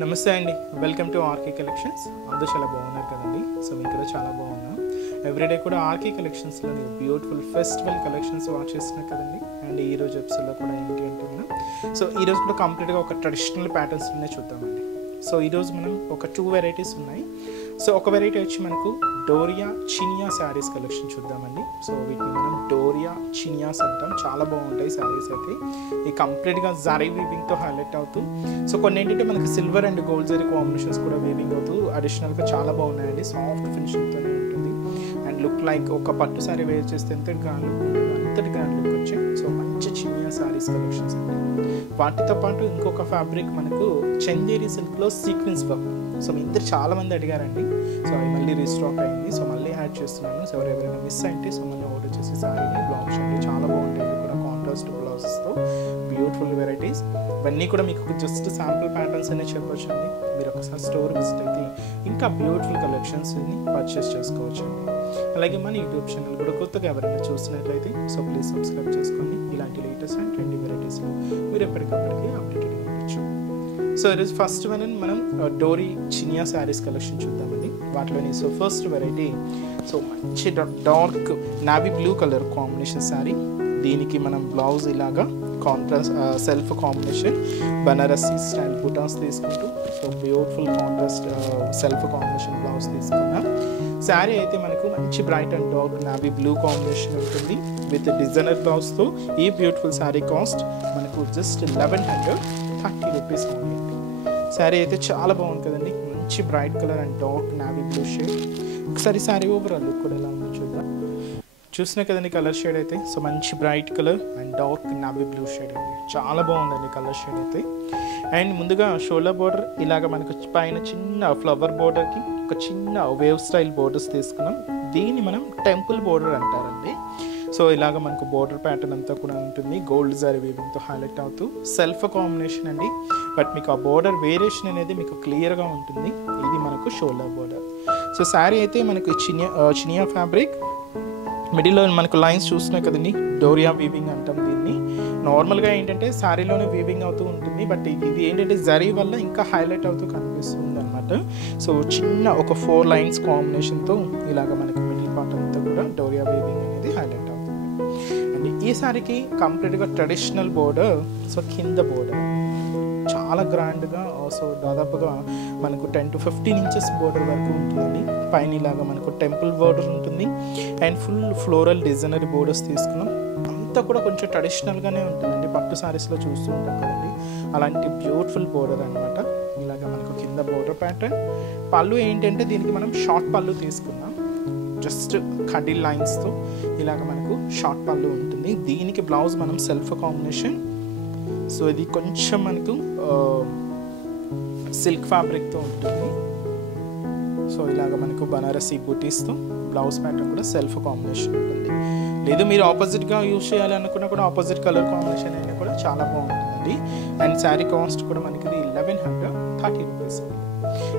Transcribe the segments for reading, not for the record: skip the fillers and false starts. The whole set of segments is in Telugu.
నమస్తే అండి, వెల్కమ్ టు ఆర్కే కలెక్షన్స్. అందరూ చాలా బాగున్నారు కదండి. సో మీకు కూడా చాలా బాగున్నాం. ఎవ్రీడే కూడా ఆర్కే కలెక్షన్స్లోని బ్యూటిఫుల్ ఫెస్టివల్ కలెక్షన్స్ వాచ్ చేస్తున్నాం కదండి. అండ్ ఈరోజు ఎపిసోడ్లో కూడా ఏంటి అంటే మనం ఈరోజు కూడా కంప్లీట్గా ఒక ట్రెడిషనల్ ప్యాటర్న్స్లోనే చూద్దామండి. సో ఈరోజు మనం ఒక 2 వెరైటీస్ ఉన్నాయి. సో ఒక వెరైటీ వచ్చి మనకు డోరియా చినియా శారీస్ కలెక్షన్ చూద్దామండి. సో వీటిని మనం డోరియా చినియాస్ అంటాం. చాలా బాగుంటాయి శారీస్ అయితే. ఈ కంప్లీట్గా జరీ వీవింగ్తో హైలైట్ అవుతూ, సో కొన్ని ఏంటంటే మనకి silver and gold zari combinations కూడా వీవింగ్ అవుతూ అడిషనల్గా చాలా బాగున్నాయండి. సాఫ్ట్ ఫినిషింగ్తోనే ఉంటుంది. అండ్ లుక్ లైక్ ఒక పట్టు శారీ వేర్ చేస్తే ఎంత గ్రాండ్ లుక్ ఉంటుంది, అంతటి గ్రాండ్ లుక్ వచ్చాయి. సో మంచి చినియా శారీస్ కలెక్షన్స్ అండి. వాటితో పాటు ఇంకొక ఫ్యాబ్రిక్ మనకు చందేరి సిల్క్లో సీక్వెన్స్ వర్క్. సో మీ ఇద్దరు చాలామంది అడిగారండి. సో అది మళ్ళీ రీస్టాక్ అయింది. సో మళ్ళీ యాడ్ చేస్తున్నాను. సో ఎవరైనా మిస్ అయితే సో మళ్ళీ ఆర్డర్ చేసి శారీని బ్లౌజ్ అండి. చాలా బాగుంటాయి కూడా కాంట్రాస్ట్ బ్లౌజెస్తో బ్యూటిఫుల్ వెరైటీస్. ఇవన్నీ కూడా మీకు జస్ట్ శాంపుల్ ప్యాటర్న్స్ అనే చెప్పొచ్చు అండి. మీరు ఒకసారి స్టోర్ విజిట్ అయితే ఇంకా బ్యూటిఫుల్ కలెక్షన్స్ని పర్చేస్ చేసుకోవచ్చు అండి. అలాగే మన యూట్యూబ్ ఛానల్ కూడా కొత్తగా ఎవరైనా చూసినట్లయితే సో ప్లీజ్ సబ్స్క్రైబ్ చేసుకోండి. ఇలాంటి లేటెస్ట్ అండ్ ట్రెండీ వెరైటీస్లో మీరు ఎప్పటికప్పటికి అప్డేటెడ్ ఉండొచ్చు. సో ఈరోజు ఫస్ట్ మనం డోరీ చినియా శారీస్ కలెక్షన్ చూద్దామండి. వాటిలోని సో ఫస్ట్ వెరైటీ సో మంచి dark navy blue colour combination sari. దీనికి మనం బ్లౌజ్ ఇలాగా contrast self combination Banarasi style బుటాస్ తీసుకుంటూ so beautiful contrast self combination blouse తీసుకున్నాం. శారీ అయితే మనకు మంచి bright and dark navy blue combination ఉంటుంది విత్ డిజైనర్ బ్లౌజ్తో. ఈ బ్యూటిఫుల్ శారీ కాస్ట్ మనకు జస్ట్ 1130 రూపీస్ ఉంది. శారీ అయితే చాలా బాగుంది కదండి. మంచి bright colour and dark navy blue shade. ఒకసారి శారీ ఓవరాల్ లుక్ కూడా ఎలా ఉందో చూద్దాం. చూసినా కదండి కలర్ షేడ్ అయితే. సో మంచి bright colour and dark navy blue shade అండి. చాలా బాగుందండి కలర్ షేడ్ అయితే. అండ్ ముందుగా షోల్డర్ బోర్డర్ ఇలాగ మనకు పైన చిన్న ఫ్లవర్ బోర్డర్కి ఒక చిన్న వేవ్ స్టైల్ బోర్డర్స్ తీసుకున్నాం. దీన్ని మనం టెంపుల్ బోర్డర్ అంటారండి. సో ఇలాగ మనకు బోర్డర్ ప్యాటర్న్ అంతా కూడా ఉంటుంది. గోల్డ్ జరీ వీవింగ్తో హైలైట్ అవుతూ సెల్ఫ్ కాంబినేషన్ అండి. బట్ మీకు ఆ బోర్డర్ వేరియేషన్ అనేది మీకు క్లియర్గా ఉంటుంది. ఇది మనకు షోల్డర్ బోర్డర్. సో శారీ అయితే మనకు చినియా ఫ్యాబ్రిక్. మిడిల్లో మనకు లైన్స్ చూస్తున్నాయి కదండి, డోరియా వీవింగ్ అంటాం దీన్ని. నార్మల్గా ఏంటంటే శారీలోనే వీవింగ్ అవుతూ ఉంటుంది. బట్ ఇది ఏంటంటే జరీ వల్ల ఇంకా హైలైట్ అవుతూ కనిపిస్తుంది అనమాట. సో చిన్న ఒక 4 లైన్స్ కాంబినేషన్తో ఇలాగ మనకి మిడిల్ పార్ట్ అంతా కూడా డోరియా వీవింగ్ అనేది హైలైట్ అవుతుంది. అండ్ ఈ శారీకి కంప్లీట్గా ట్రెడిషనల్ బోర్డర్. సో కింద బోర్డర్ చాలా గ్రాండ్గా సో దాదాపుగా మనకు 10 to 15 ఇంచెస్ బోర్డర్ వరకు ఉంటుందండి. పైన ఇలాగా మనకు టెంపుల్ బోర్డర్ ఉంటుంది. And full floral designery borders తీసుకున్నాం. అంతా కూడా కొంచెం ట్రెడిషనల్గానే ఉంటుందండి. పట్టు శారీస్లో చూస్తూ ఉంటాం కదండి, అలాంటి బ్యూటిఫుల్ బోర్డర్ అనమాట. ఇలాగ మనకు కింద బోర్డర్ ప్యాటర్న్. పళ్ళు ఏంటంటే దీనికి మనం షార్ట్ పళ్ళు తీసుకున్నాం. జస్ట్ కడిల్ లైన్స్తో ఇలాగ మనకు షార్ట్ పళ్ళు ఉంటుంది. దీనికి బ్లౌజ్ మనం సెల్ఫ్ కాంబినేషన్. సో ఇది కొంచెం మనకు సిల్క్ ఫ్యాబ్రిక్తో ఉంటుంది. సో ఇలాగ మనకు బనారసి బూటీస్తో బ్లౌజ్ ప్యాటర్న్ కూడా సెల్ఫ్ కాంబినేషన్ ఉంటుంది. లేదు మీరు ఆపోజిట్గా యూజ్ చేయాలి అనుకున్నా కూడా ఆపోజిట్ కలర్ కాంబినేషన్ అయినా కూడా చాలా బాగుంటుందండి. అండ్ శారీ కాస్ట్ కూడా మనకి 1130 రూపీస్.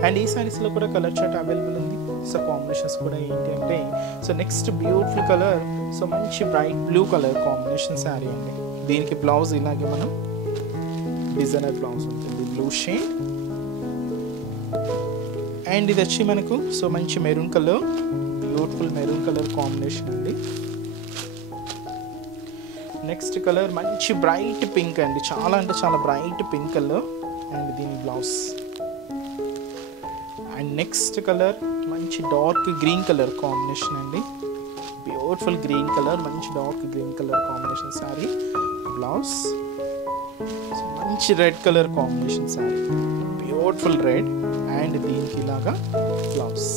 అండ్ ఈ శారీస్లో కూడా కలర్ చార్ట్ అవైలబుల్ ఉంది. సో కాంబినేషన్స్ కూడా ఏంటి అంటే so next beautiful colour. So మంచి bright blue colour combination sari అండి. దీనికి బ్లౌజ్ ఇలాగే మనం డిజైనర్ బ్లౌజ్ ఉంటుంది బ్లూ షేడ్. అండ్ ఇది వచ్చి మనకు సో మంచి maroon colour, beautiful maroon colour combination అండి. నెక్స్ట్ కలర్ మంచి బ్రైట్ పింక్ అండి. చాలా అంటే చాలా బ్రైట్ పింక్ కలర్. అండ్ దీని బ్లౌజ్. అండ్ నెక్స్ట్ కలర్ మంచి డార్క్ గ్రీన్ కలర్ కాంబినేషన్ అండి. బ్యూటిఫుల్ గ్రీన్ కలర్, మంచి dark green colour combination sari blouse. మంచి red colour combination sari, beautiful red. And దీనికి ఇలాగా బ్లౌజ్.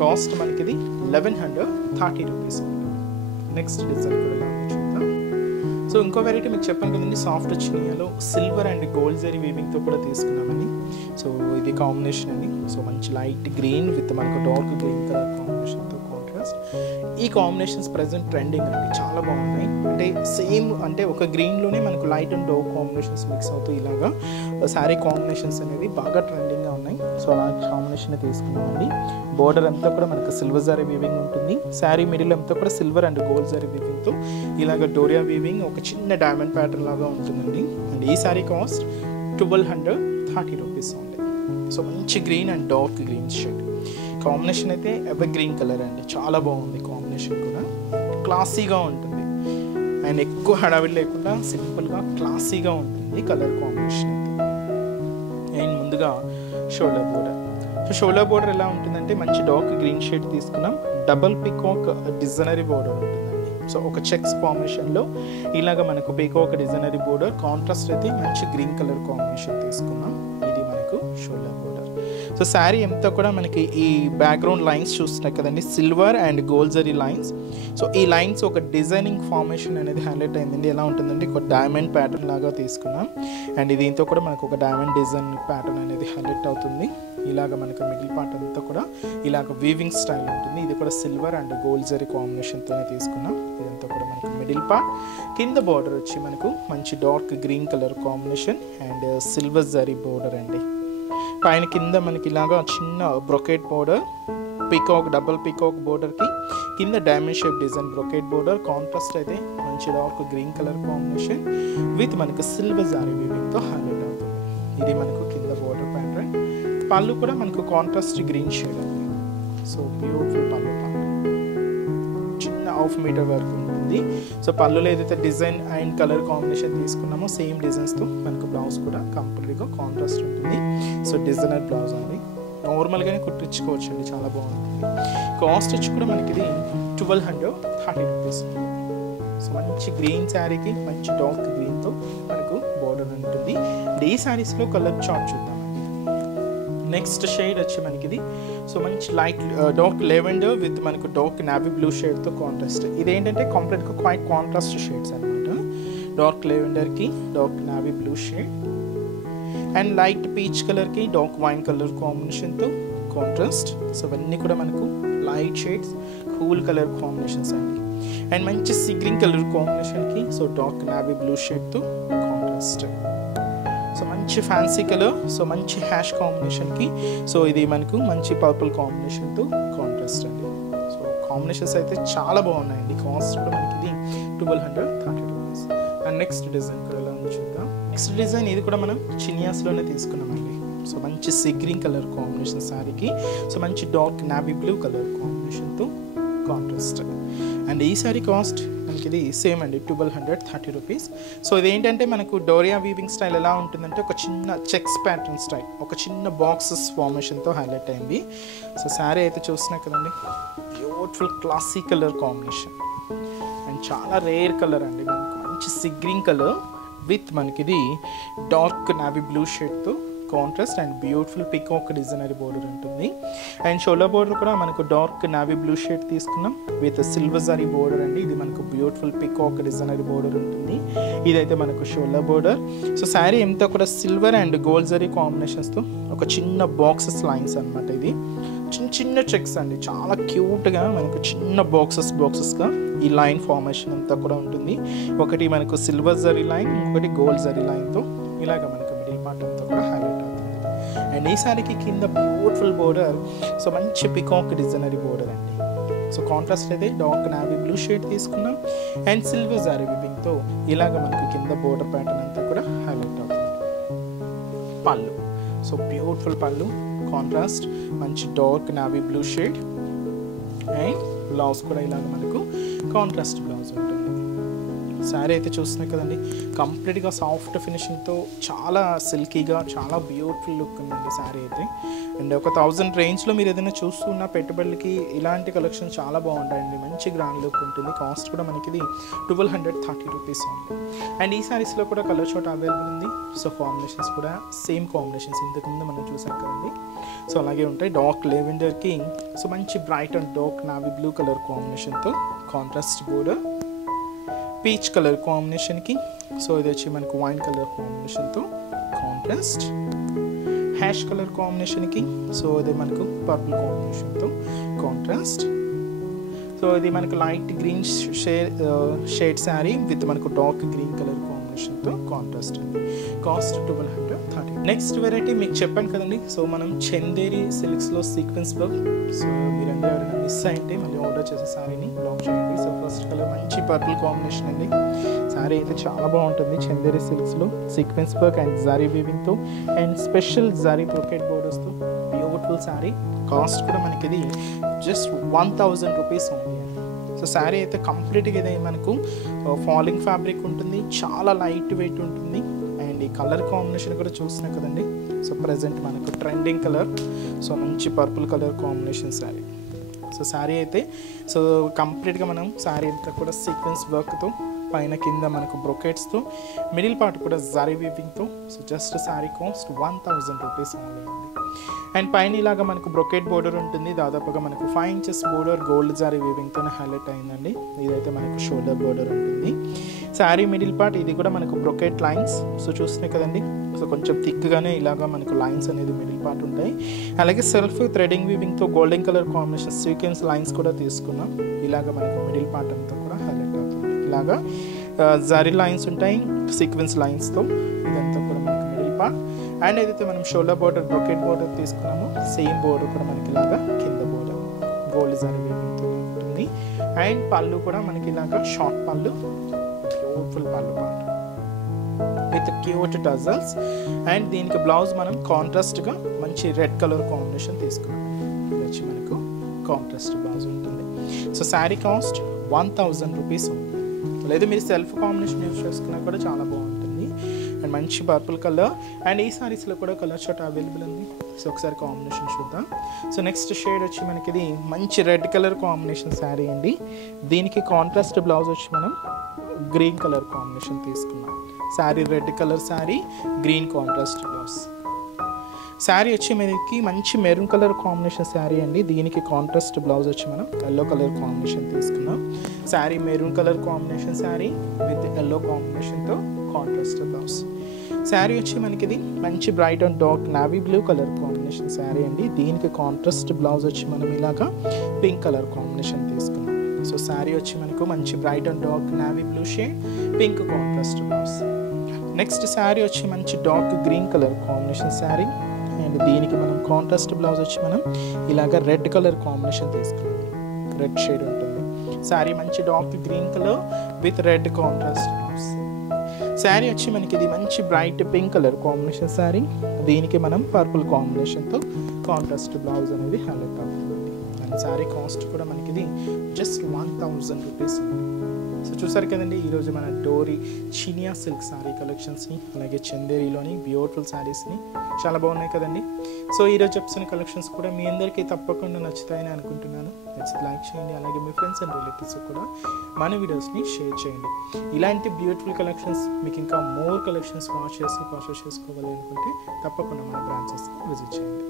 కాస్ట్ మనకి ఇది 1130 రూపీస్. నెక్స్ట్ డిజైన్ కూడా ఇలా చూద్దాం. సో ఇంకో వెరైటీ మీకు చెప్పాను కదండి, సాఫ్ట్ చినియాలో సిల్వర్ అండ్ గోల్డ్ జరీ వీవింగ్తో కూడా తీసుకున్నామని. సో ఇది కాంబినేషన్ అండి. సో మంచి లైట్ గ్రీన్ విత్ మనకు డార్క్ గ్రీన్ కలర్ కాంబినేషన్తో కాంట్రాస్ట్. ఈ కాంబినేషన్స్ ప్రజెంట్ ట్రెండింగ్ అండి. చాలా బాగున్నాయి. అంటే సేమ్ అంటే ఒక గ్రీన్లోనే మనకు light and dark combinations mix అవుతూ ఇలాగా శారీ కాంబినేషన్స్ అనేది బాగా ట్రెండింగ్గా ఉన్నాయి. సో అలాంటి కాంబినేషన్ తీసుకున్నామండి. బోర్డర్ అంతా కూడా మనకు సిల్వర్ జరీ వీవింగ్ ఉంటుంది. శారీ మిడిల్ అంతా కూడా సిల్వర్ అండ్ గోల్డ్ జరీ వీవింగ్తో ఇలాగ డోరియా వీవింగ్ ఒక చిన్న డైమండ్ ప్యాటర్న్ లాగా ఉంటుందండి. అండ్ ఈ శారీ కాస్ట్ 1230 రూపీస్ ఉంది. సో మంచి green and dark green shade combination అయితే ఎవర్ గ్రీన్ కలర్ అండి, చాలా బాగుంది కాంబినేషన్ కూడా, క్లాసీగా ఉంటుంది అండ్ ఎక్కువ హడావిడి లేకుండా సింపుల్గా క్లాసీగా ఉంటుంది కలర్ కాంబినేషన్ అయితే. అండ్ ముందుగా shoulder border. So shoulder border ఎలా ఉంటుందంటే మంచి డార్క్ గ్రీన్ షేడ్ తీసుకున్నాం, డబల్ పికాక్ డిజైనరీ బోర్డర్ ఉంటుందండి. సో ఒక చెక్స్ ఫార్మేషన్లో ఇలాగ మనకు పికాక్ డిజైనరీ బోర్డర్, కాంట్రాస్ట్ అయితే మంచి గ్రీన్ కలర్ కాంబినేషన్ తీసుకున్నాం. ఇది మనకు షోల్డర్ బోర్డర్. సో శారీ అంతా కూడా మనకి ఈ బ్యాక్గ్రౌండ్ లైన్స్ చూస్తున్నాయి కదండి, silver and gold zari lines. So ఈ లైన్స్ ఒక డిజైనింగ్ ఫార్మేషన్ అనేది హైలైట్ అయిందండి. ఎలా ఉంటుందండి, ఒక డైమండ్ ప్యాటర్న్ లాగా తీసుకున్నాం అండ్ దీంతో కూడా మనకు ఒక డైమండ్ డిజైన్ ప్యాటర్న్ అనేది హైలైట్ అవుతుంది. ఇలాగ మనకు మిడిల్ పార్ట్ అంతా కూడా ఇలాగ వీవింగ్ స్టైల్ ఉంటుంది. ఇది కూడా సిల్వర్ అండ్ గోల్డ్ జరీ కాంబినేషన్తోనే తీసుకున్నాం. ఇదంతా కూడా మనకు మిడిల్ పార్ట్. కింద బార్డర్ వచ్చి మనకు మంచి dark green colour combination and silver zari border అండి. పైన కింద మనకి ఇలాగా చిన్న brocade border, peacock double peacock బోర్డర్కి కింద diamond shape design brocade border, contrast అయితే మంచి dark green colour combination with మనకు సిల్వర్ జారీ వీవింగ్తో హైలైట్ అవుతుంది. ఇది మనకు కింద బోర్డర్ ప్యాటర్న్. పళ్ళు కూడా మనకు కాంట్రాస్ట్ గ్రీన్ షేడ్ అండి. సో బ్యూటిఫుల్ పళ్ళు, చిన్న హాఫ్ మీటర్ వరకు ఉంటుంది. సో పళ్ళులో ఏదైతే డిజైన్ అండ్ కలర్ కాంబినేషన్ తీసుకున్నామో సేమ్ డిజైన్స్తో మనకు బ్లౌజ్ కూడా కంప్లీట్గా కాంట్రాస్ట్ ఉంటుంది. సో డిజైనర్ బ్లౌజ్ అండి, నార్మల్గానే కుట్టించుకోవచ్చు అండి, చాలా బాగుంటుంది. కాస్ట్ వచ్చి కూడా మనకి ఇది 1230 రూపీస్. సో మంచి గ్రీన్ శారీకి మంచి డార్క్ గ్రీన్తో మనకు బోర్డర్ ఉంటుంది. ఈ శారీస్లో కలర్ చార్ట్ చూద్దామండి. నెక్స్ట్ షేడ్ వచ్చి మనకి ఇది సో మంచి లైట్ డార్క్ లెవెండర్ విత్ మనకు డార్క్ నావీ బ్లూ షేడ్తో కాంట్రాస్ట్. ఇదేంటంటే కంప్లీట్గా క్వైట్ కాంట్రాస్ట్ షేడ్స్ అనమాట. డార్క్ లెవెండర్కి dark navy blue shade and light peach కలర్కి డార్క్ వైన్ కలర్ కాంబినేషన్తో కాంట్రాస్ట్. సో ఇవన్నీ కూడా మనకు light shades, cool colour combinations అండి. అండ్ మంచి సీ గ్రీన్ కలర్ కాంబినేషన్కి సో డార్క్ నావీ బ్లూ షేడ్తో కాంట్రాస్ట్. సో మంచి ఫ్యాన్సీ కలర్, సో మంచి హ్యాష్ కాంబినేషన్కి సో ఇది మనకు మంచి పర్పుల్ కాంబినేషన్తో కాంట్రాస్ట్ అండి. సో కాంబినేషన్స్ అయితే చాలా బాగున్నాయండి. కాస్ట్ కూడా మనకి ఇది 1230 రూపీస్. అండ్ నెక్స్ట్ డిజైన్ కూడా ఎలా ఉంది చూద్దాం. నెక్స్ట్ డిజైన్ ఇది కూడా మనం చినియాస్లోనే తీసుకున్నామండి. సో మంచి సీ గ్రీన్ కలర్ కాంబినేషన్ శారీకి సో మంచి డార్క్ నావీ బ్లూ కలర్ కాంబినేషన్తో కాంట్రాస్ట్. అండ్ ఈ శారీ కాస్ట్ మనకి ఇది సేమ్ అండి, 1230 రూపీస్. సో ఇదేంటంటే మనకు డోరియా వీవింగ్ స్టైల్ ఎలా ఉంటుందంటే ఒక చిన్న చెక్స్ ప్యాటర్న్ స్టైల్, ఒక చిన్న బాక్సెస్ ఫార్మేషన్తో హైలైట్ అయింది. సో శారీ అయితే చూస్తున్నా కదండి, beautiful classy colour combination and చాలా రేర్ కలర్ అండి. మనకు మంచి సీ గ్రీన్ కలర్ విత్ మనకి ఇది డార్క్ నావీ బ్లూ షేడ్తో కాంట్రాస్ట్ అండ్ బ్యూటిఫుల్ పికాక్ డిజైనరీ బోర్డర్ ఉంటుంది. అండ్ షోల్డర్ బోర్డర్ కూడా మనకు డార్క్ నావీ బ్లూ షేడ్ తీసుకున్నాం విత్ సిల్వర్ జరీ బోర్డర్ అండి. ఇది మనకు బ్యూటిఫుల్ పికాక్ డిజైనరీ బోర్డర్ ఉంటుంది. ఇదైతే మనకు షోల్డర్ బోర్డర్. సో శారీ అంతా కూడా సిల్వర్ అండ్ గోల్డ్ జరీ కాంబినేషన్స్తో ఒక చిన్న బాక్సెస్ లైన్స్ అనమాట. ఇది చిన్న చిన్న చెక్స్ అండి, చాలా క్యూట్గా మనకు చిన్న బాక్సెస్గా ఈ లైన్ ఫార్మేషన్ అంతా కూడా ఉంటుంది. ఒకటి మనకు సిల్వర్ జరీ లైన్, ఇంకొకటి గోల్డ్ జరీ లైన్తో ఇలాగ మనకు మిడిల్ పార్ట్ అంతా కూడా హైలైట్ అవుతుంది. అండ్ ఈ శారీకి కింద బ్యూటిఫుల్ బోర్డర్, సో మంచి పికాక్ డిజైనరీ బోర్డర్ అండి. సో కాంట్రాస్ట్ అయితే డార్క్ నావీ బ్లూ షేడ్ తీసుకున్నాం అండ్ సిల్వర్ జరీ వీవింగ్తో ఇలాగ మనకు కింద బోర్డర్ ప్యాటర్న్ అంతా కూడా హైలైట్ అవుతుంది. పళ్ళు, సో బ్యూటిఫుల్ పళ్ళు, కాంట్రాస్ట్ మంచి dark navy blue shade and blouse కూడా ఇలాగ మనకు కాంట్రాస్ట్ బ్లౌజ్ ఉంటుంది. శారీ అయితే చూస్తున్నాయి కదండి, కంప్లీట్గా సాఫ్ట్ ఫినిషింగ్తో చాలా సిల్కీగా చాలా బ్యూటిఫుల్ లుక్ ఉందండి శారీ అయితే. అండ్ ఒక 1000 రేంజ్లో మీరు ఏదైనా చూస్తున్న పెట్టుబడులకి ఇలాంటి కలెక్షన్ చాలా బాగుంటాయండి, మంచి గ్రాండ్ లుక్ ఉంటుంది. కాస్ట్ కూడా మనకి ఇది 1230 రూపీస్ ఉంది. అండ్ ఈ శారీస్లో కూడా కలర్ షార్ట్ అవైలబుల్ ఉంది. సో కాంబినేషన్స్ కూడా సేమ్ కాంబినేషన్స్ ఇంతకుముందు మనం చూసాం కదండి, సో అలాగే ఉంటాయి. డార్క్ లెవెండర్కి సో మంచి bright and dark navy blue colour కాంబినేషన్తో కాంట్రాస్ట్ బోర్డర్, పీచ్ కలర్ కాంబినేషన్కి సో ఇది వచ్చి మనకు వైన్ కలర్ కాంబినేషన్తో కాంట్రాస్ట్, హ్యాష్ కలర్ కాంబినేషన్కి సో ఇది మనకు పర్పుల్ కాంబినేషన్తో కాంట్రాస్ట్. సో ఇది మనకు light green shade sari with మనకు డార్క్ గ్రీన్ కలర్ కాంబినేషన్తో కాంట్రాస్ట్ అండి. కాస్ట్ 1230. నెక్స్ట్ వెరైటీ మీకు చెప్పాను కదండి, సో మనం చందేరి సిల్క్స్లో సీక్వెన్స్ వర్క్. సో మీరందరూ ఎవరైనా మిస్ అయింటే మళ్ళీ ఆర్డర్ చేసే శారీని బ్లాక్ చేయండి. సో ఫస్ట్ కలర్ మంచి పర్పుల్ కాంబినేషన్ అండి. శారీ అయితే చాలా బాగుంటుంది. చందేరి సిల్క్స్లో సీక్వెన్స్ వర్క్ అండ్ జారీ వీవింగ్తో అండ్ స్పెషల్ జారీ బ్రోకెట్ బోర్డర్స్తో బ్యూటిఫుల్ శారీ. కాస్ట్ కూడా మనకి ఇది జస్ట్ 1000 రూపీస్ ఉంది. సో శారీ అయితే కంప్లీట్గా ఇది మనకు ఫాలింగ్ ఫ్యాబ్రిక్ ఉంటుంది, చాలా లైట్ వెయిట్ ఉంటుంది. అండ్ ఈ కలర్ కాంబినేషన్ కూడా చూసినా కదండి, సో ప్రజెంట్ మనకు ట్రెండింగ్ కలర్. సో మంచి purple colour combination sari. So sari అయితే సో కంప్లీట్గా మనం శారీ అంతా కూడా సీక్వెన్స్ వర్క్తో, పైన కింద మనకు బ్రొకెట్స్తో, మిడిల్ పార్ట్ కూడా జారీ వీవింగ్తో. So just sari cost 1000 rupees only అండి. అండ్ పైన ఇలాగా మనకు బ్రొకెట్ బోర్డర్ ఉంటుంది. దాదాపుగా మనకు 5 ఇంచెస్ బోర్డర్ గోల్డ్ జారీ వీవింగ్తోనే హైలైట్ అయిందండి. ఇదైతే మనకు షోల్డర్ బోర్డర్ ఉంటుంది. శారీ మిడిల్ పార్ట్ ఇది కూడా మనకు బ్రొకెట్ లైన్స్. సో చూస్తున్నాయి కదండి, సో కొంచెం థిక్గానే ఇలాగా మనకు లైన్స్ అనేది మిడిల్ పార్ట్ ఉంటాయి. అలాగే సెల్ఫ్ థ్రెడింగ్ వీవింగ్తో golden colour combination sequence lines కూడా తీసుకున్నాం. ఇలాగా మనకు మిడిల్ పార్ట్ అంతా కూడా హైలైట్ అవుతుంది. ఇలాగా జారీ లైన్స్ ఉంటాయి సీక్వెన్స్ లైన్స్తో. ఇదంతా కూడా మనకు మిడిల్ పార్ట్. అండ్ ఏదైతే మనం షోల్డర్ బోర్డర్ బ్రొకెట్ బోర్డర్ తీసుకున్నామో సేమ్ బోర్డర్ కూడా మనకి ఇలాగా కింద బోర్డర్ గోల్డ్ జారీ వీవింగ్తో ఉంటుంది. అండ్ పళ్ళు కూడా మనకి ఇలాగా షార్ట్ పళ్ళు, బ్యూటిఫుల్ పళ్ళు part with cute tassels. And దీనికి బ్లౌజ్ మనం కాంట్రాస్ట్గా మంచి రెడ్ కలర్ కాంబినేషన్ తీసుకున్నాం. ఇది వచ్చి మనకు కాంట్రాస్ట్ బ్లౌజ్ ఉంటుంది. సో శారీ కాస్ట్ 1000 రూపీస్ ఉంది. లేదా మీరు సెల్ఫ్ కాంబినేషన్ యూజ్ చేసుకున్నా కూడా చాలా బాగుంటుంది. అండ్ మంచి పర్పుల్ కలర్. అండ్ ఈ సారీస్లో కూడా కలర్ షార్ట్ అవైలబుల్ ఉంది. సో ఒకసారి కాంబినేషన్ చూద్దాం. సో నెక్స్ట్ షేడ్ వచ్చి మనకి ఇది మంచి రెడ్ కలర్ కాంబినేషన్ శారీ అండి. దీనికి కాంట్రాస్ట్ బ్లౌజ్ వచ్చి మనం గ్రీన్ కలర్ కాంబినేషన్ తీసుకున్నాం. Sari red colour sari, green contrast blouse. Sari వచ్చి మనకి మంచి మెరూన్ కలర్ కాంబినేషన్ శారీ అండి. దీనికి కాంట్రాస్ట్ బ్లౌజ్ వచ్చి మనం ఎల్లో కలర్ కాంబినేషన్ తీసుకున్నాం. Sari maroon colour combination sari with yellow కాంబినేషన్తో కాంట్రాస్ట్ బ్లౌజ్. శారీ వచ్చి మనకి ఇది మంచి bright and dark navy blue colour combination sari అండి. దీనికి కాంట్రాస్ట్ బ్లౌజ్ వచ్చి మనం ఇలాగా పింక్ కలర్ కాంబినేషన్ తీసుకున్నాం. సో శారీ వచ్చి మనకు మంచి bright and dark navy blue shade, pink contrast blouse. Next sari వచ్చి మంచి dark green colour combination sari. And దీనికి మనం కాంట్రాస్ట్ బ్లౌజ్ వచ్చి మనం ఇలాగ రెడ్ కలర్ కాంబినేషన్ తీసుకున్నాం. రెడ్ షేడ్ ఉంటుంది. శారీ మంచి dark green colour with red contrast blouse. Sari వచ్చి మనకి ఇది మంచి bright pink colour combination sari. దీనికి మనం పర్పుల్ కాంబినేషన్తో కాంట్రాస్ట్ బ్లౌజ్ అనేది హైలైట్ అవుతుంది. అండ్ శారీ కాస్ట్ కూడా మనకి ఇది జస్ట్ 1000 రూపీస్. సో చూసారు కదండి, ఈరోజు మన డోరీ చినియా సిల్క్ శారీ కలెక్షన్స్ని, అలాగే చందేరిలోని బ్యూటిఫుల్ శారీస్ని చాలా బాగున్నాయి కదండి. సో ఈరోజు చెప్తున్న కలెక్షన్స్ కూడా మీ అందరికీ తప్పకుండా నచ్చుతాయని అనుకుంటున్నాను. నచ్చితే లైక్ చేయండి. అలాగే మీ ఫ్రెండ్స్ అండ్ రిలేటివ్స్ కూడా మన వీడియోస్ని షేర్ చేయండి. ఇలాంటి బ్యూటిఫుల్ కలెక్షన్స్ మీకు ఇంకా మోర్ కలెక్షన్స్ వాచ్ చేసి పర్చేస్ చేసుకోవాలి అనుకుంటే తప్పకుండా మన బ్రాంచెస్ని విజిట్ చేయండి.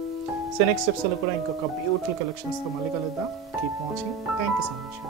సో నెక్స్ట్ ఎపిసోడ్లో కూడా ఇంకొక బ్యూటిఫుల్ కలెక్షన్స్తో మళ్ళీ కలుద్దాం. Keep watching. Thank you so much.